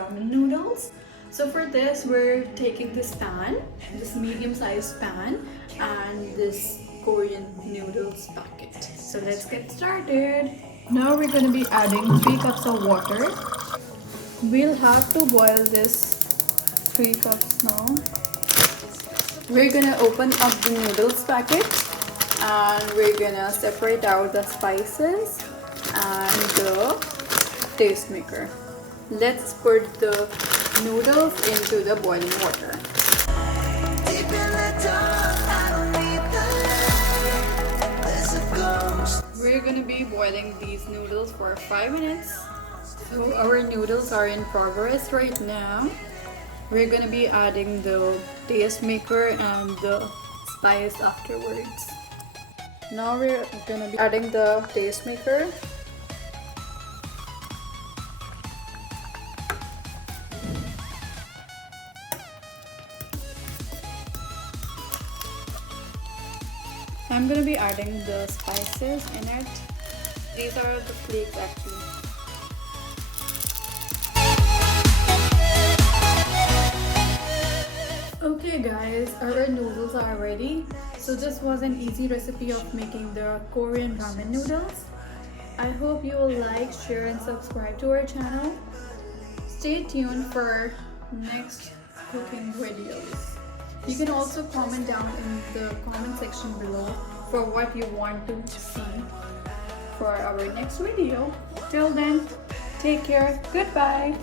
ramen noodles. So for this, we're taking this pan, this medium-sized pan, and this Korean noodles packet. So let's get started. Now we're going to be adding 3 cups of water. We'll have to boil this 3 cups now. We're gonna open up the noodles packet and we're gonna separate out the spices and the taste maker. Let's put the noodles into the boiling water. We're gonna be boiling these noodles for 5 minutes. So our noodles are in progress right now. We're gonna be adding the taste maker and the spice afterwards. Now we're gonna be adding the taste maker. I'm gonna be adding the spices in it. These are the flakes actually. Okay guys, our noodles are ready. So this was an easy recipe of making the Korean ramen noodles. I hope you will like, share and subscribe to our channel. Stay tuned for next cooking videos. You can also comment down in the comment section below for what you want to see for our next video. Till then, take care. Goodbye.